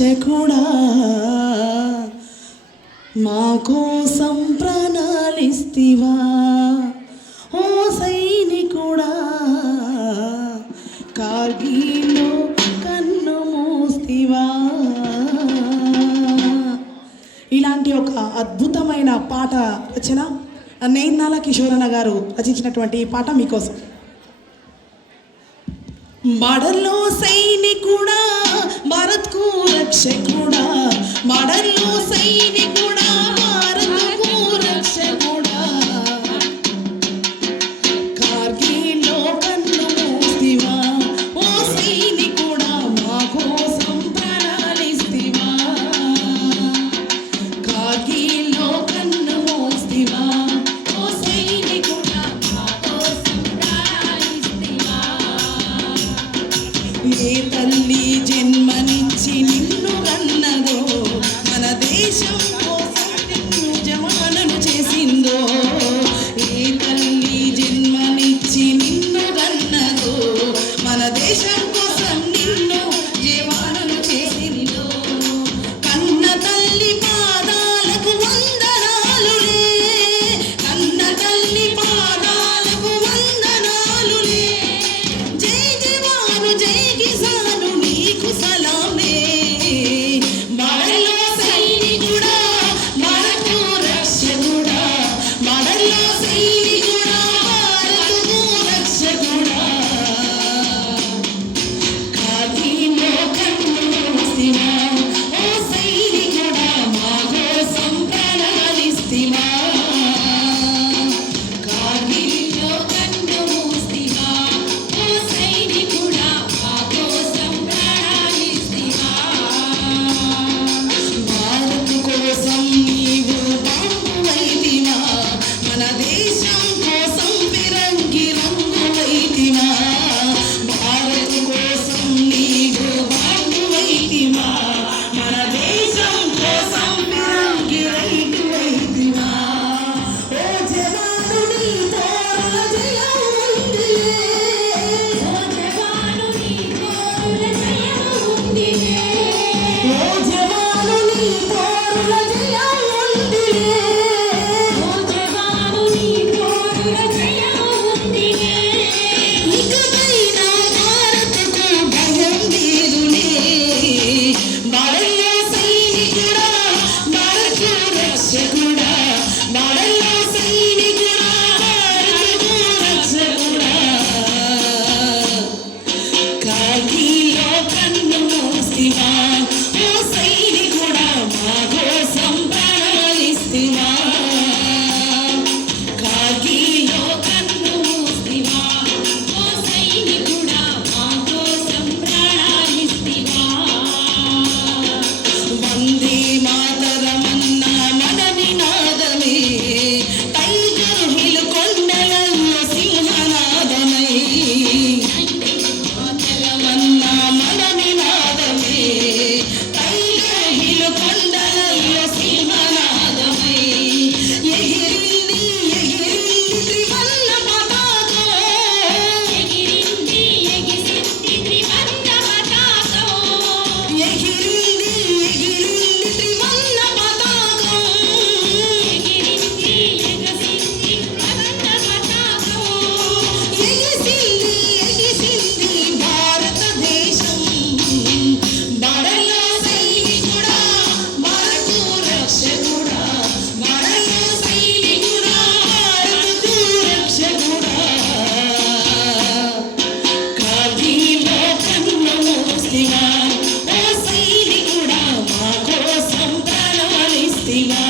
రక్షకుడా మా కోసం ప్రాణాలిస్తివా ఓ సైనికుడా కార్గిల్లో కన్ను మూస్తివా. ఇలాంటి ఒక అద్భుతమైన పాట రచన నేన్నాల కిషోరన్న గారు రచించినటువంటి ఈ పాట మీకోసం. మడల్లో సైనికుడా భారత్కు రక్షకుడా మడల్లో సైనికుడా భారత్కు రక్షకుడా కార్గిల్లో కన్ను మూస్తివా ఓ సైనికుడా మా కోసం ప్రాణాలిస్తివా కార్గిల్లో కన్ను మూస్తివా ఓ సైనికుడా మా కోసం ప్రాణాలిస్తివా. ఏ తల్లి జన్మనిచ్చి నిన్ను కన్నదో మన దేశం కోసం నిన్ను జవానును చేసిందో ఏ తల్లి జన్మనిచ్చి నిన్ను కన్నదో మన దేశం కోసం నిన్ను జవానును చేసిందో కన్న తల్లి పాదాలకు వందనాలులే కన్న తల్లి పాదాలకు వందనాలులే జై జవాను జై కిసాను నీకు సలామే మడల్లో సైనికుడా భారతకు రక్షకుడా మడల్లో సైనికుడా భారతకు రక్షకుడా కార్గిల్లో కన్ను మూస్తివా ఓ సైనికుడా మా కోసం ప్రాణాలిస్తివా కార్గిల్లో కన్ను మూస్తివా ఓ సైనికుడా మా కోసం ప్రాణాలిస్తివా. భారత్ కోసం నీవు బాంబువైతివా మన దేశం కోసం ఫిరంగి రంగువైతివా భారత్ కోసం నీవు బాంబువైతివా మన దేశం కోసం ఫిరంగి రంగువైతివా. ఓ జవాను నీ తోరుల జయం ఉందిలే ఓ జవాను నీ తోరుల జయం ఉందిలే ఓ జవాను నీ తోరుల జయం ఉందిలే ఓ జవాను నీ తోరుల జయం ఉందిలే. ఇకపైన భారత్కు భయం లేదులే మడల్లో సైనికుడా భారత్కు రక్షకుడా మడల్లో సైనికుడా భారత్కు రక్షకుడా కార్గిల్లో కన్ను మూస్తివా ఓ సైనికుడా మా కోసం ప్రాణాలిస్తివా కార్గిల్లో కన్ను మూస్తివా ఓ సైనికుడా మా కోసం ప్రాణాలిస్తివా. వందే మాతరమన్నా మన నినాదమే టైగర్ హిల్ కొండలలో సింహనాదమై మాతరమన్నా మన నినాదమే టైగర్ హిల్ కొండలలో సింహనాదమై ఎగిరింది ఎగిరింది త్రివర్ణ పతాకం ఎగిరింది ఎగిరింది త్రివర్ణ పతాకం ఎగిరింది ఎగిరింది త్రివర్ణ పతాకం ఎగిరింది ఎగిరింది త్రివర్ణ పతాకం ఎగిసింది ఎగిసింది భారతదేశం మడల్లో సైనికుడా భారతకు రక్షకుడా మడల్లో సైనికుడా భారతకు రక్షకుడా కార్గిల్లో కన్ను మూస్తివా ఓ సైనికుడా మా కోసం ప్రాణాలిస్తివా